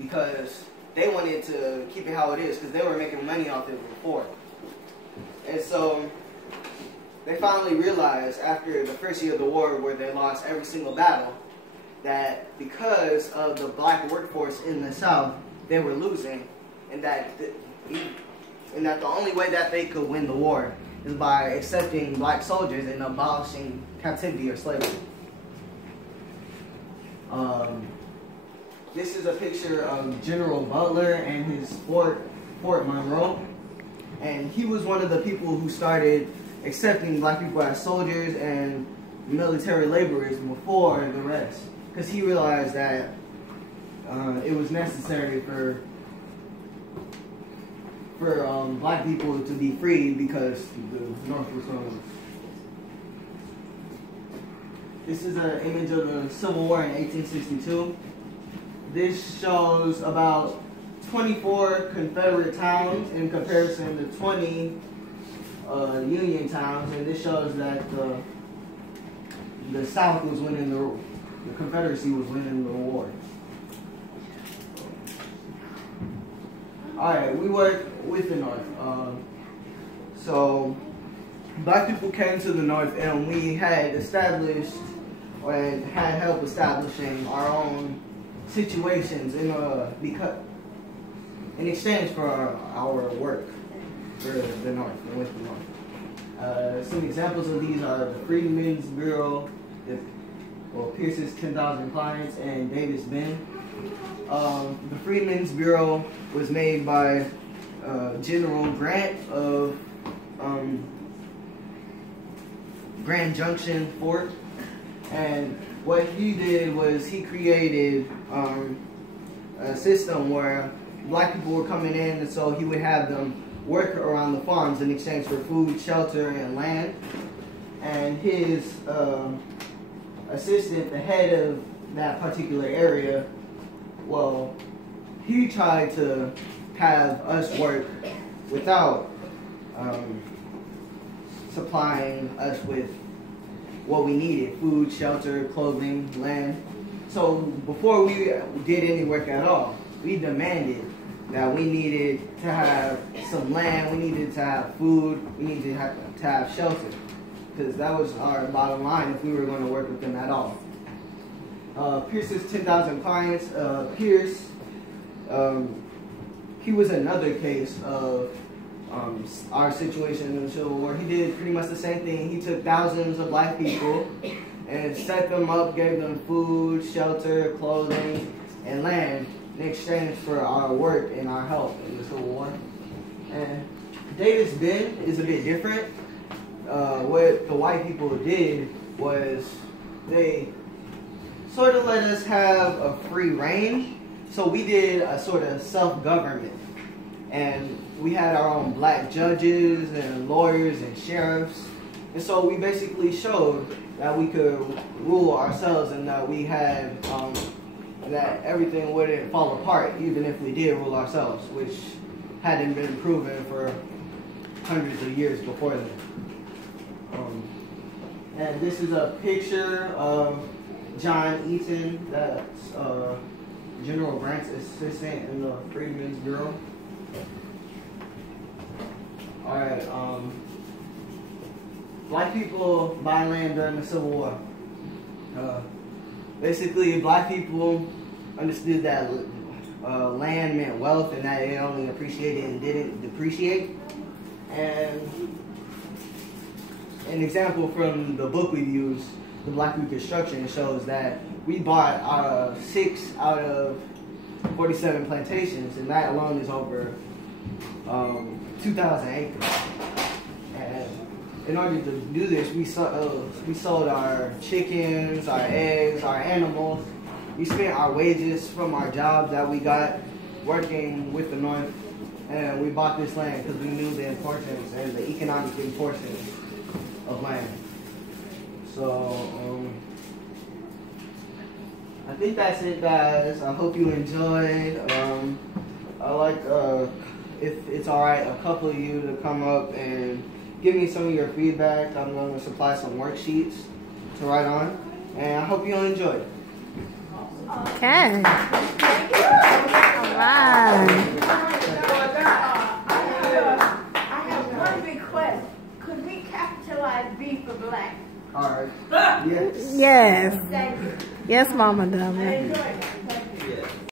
because they wanted to keep it how it is because they were making money off it before. And so they finally realized after the first year of the war, where they lost every single battle, that because of the black workforce in the South, they were losing, and that the only way that they could win the war is by accepting black soldiers and abolishing captivity or slavery. This is a picture of General Butler and his Fort Monroe, and he was one of the people who started accepting black people as soldiers and military laborers before the rest, because he realized that it was necessary for black people to be free because the North was going. This is an image of the Civil War in 1862. This shows about 24 Confederate towns in comparison to 20 Union towns, and this shows that the South was winning the Confederacy was winning the war. Alright, we work with the North. So, black people came to the North, and we had established and had help establishing our own situations in exchange for our work for the North and with the North. Some examples of these are the Freedmen's Bureau, Pierce's 10,000 Clients, and Davis Bend. The Freedmen's Bureau was made by General Grant of Grand Junction Fort, and what he did was he created a system where black people were coming in, and so he would have them work around the farms in exchange for food, shelter, and land. And his assistant, the head of that particular area, well, he tried to have us work without supplying us with what we needed: food, shelter, clothing, land. So before we did any work at all, we demanded that we needed to have some land, we needed to have food, we needed to have shelter, because that was our bottom line if we were going to work with them at all. Pierce's 10,000 Clients, Pierce, he was another case of our situation in the Civil War. He did pretty much the same thing. He took thousands of black people and set them up, gave them food, shelter, clothing, and land in exchange for our work and our help in the Civil War. And Davis Bend is a bit different. What the white people did was they sort of let us have a free reign. So we did a sort of self-government. And we had our own black judges and lawyers and sheriffs. And so we basically showed that we could rule ourselves, and that we had, that everything wouldn't fall apart even if we did rule ourselves, which hadn't been proven for hundreds of years before then. And this is a picture of John Eaton, that's General Grant's assistant in the Freedmen's Bureau. Alright, black people buy land during the Civil War. Basically, black people understood that land meant wealth and that it only appreciated and didn't depreciate. And an example from the book we used, The Black Reconstruction, shows that we bought 6 out of 47 plantations, and that alone is over 2,000 acres. And in order to do this, we sold our chickens, our eggs, our animals. We spent our wages from our jobs that we got working with the North, and we bought this land because we knew the importance and the economic importance of land. So I think that's it, guys. I hope you enjoyed. I like, if it's alright, a couple of you to come up and give me some of your feedback. I'm going to supply some worksheets to write on, and I hope you enjoy. Okay. Alright. Yes. Yes. Yes, Mama Dummy.